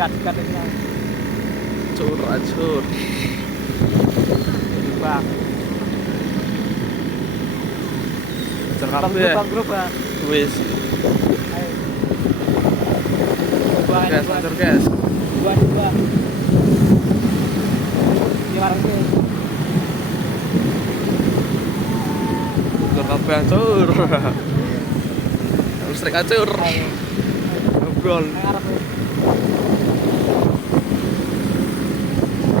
Dekat-dekat ini. Acur, acur. Bang. Ajar kabeh. Bang grup ya. Wis. Ayo. Gas, ajar gas. Dua. Gimana sih? Ajar kabeh acur. Listrik acur. Ngobrol. Ngarep.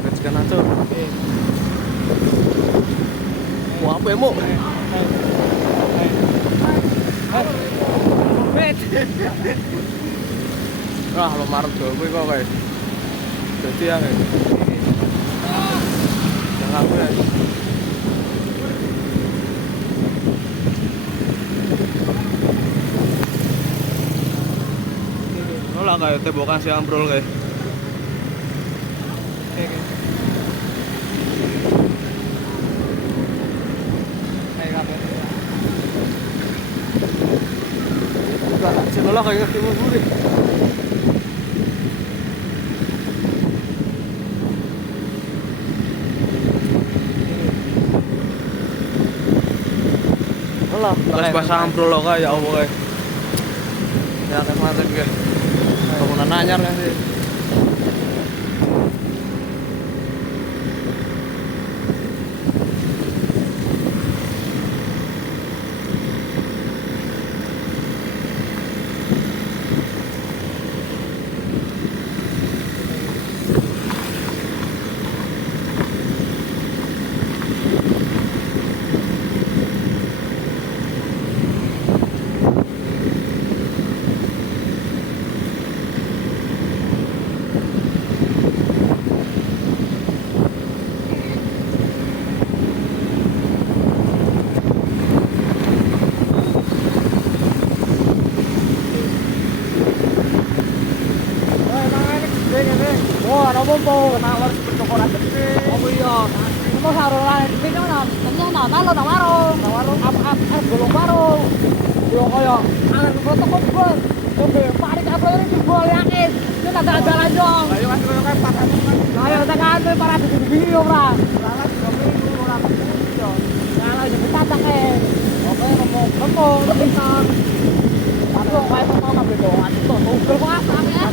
Kacikan acur. Mau apa emu? Wah, lo marut do kuwi kok kae. Dadi ya kae. Jangan aku ya. Nolah kae tembokan si ambrol kae. Sinolah kayak ngerti mau gurih. Alah, bahasa ambrol lo kayak ya Allah kayak. Ya kayak kemarin kayak. Bangunan anyar kan sih. Oh, ada pompo, nawar seperti coklat gede. Oh iya. Mau saruran iki kan ternyata nalo nang warung. Nang warung apa golong warung. Yo kaya angen foto kubur. Oke, paling kabel iki gol yakin. Ini tak ada lanjong. Ayo kan kayak pas. Ayo tekan para di video ora. Salah 2 minggu ora ketemu. Salah yo ditake. Oke, ngomong bisa. Tapi kok kayak mau kabeh doan itu. Google kok apa ya?